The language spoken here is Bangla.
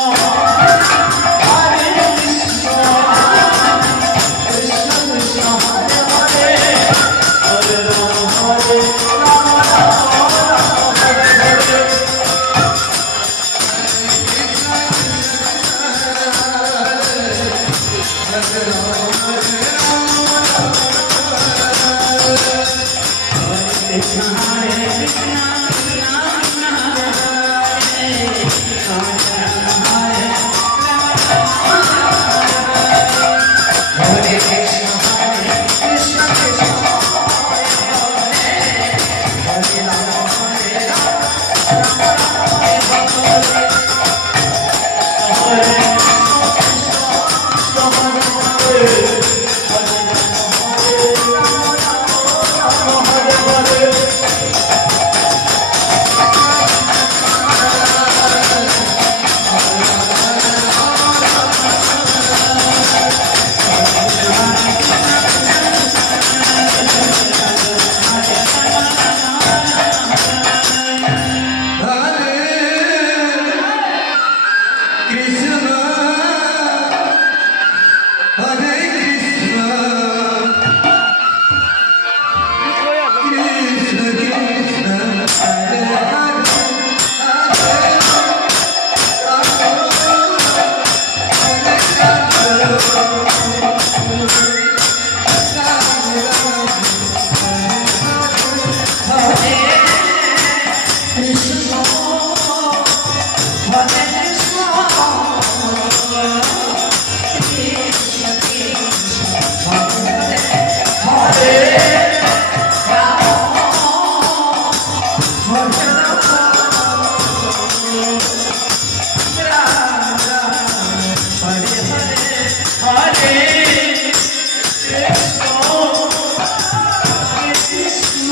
Oh. কৃষ্ণ কৃষ্ণ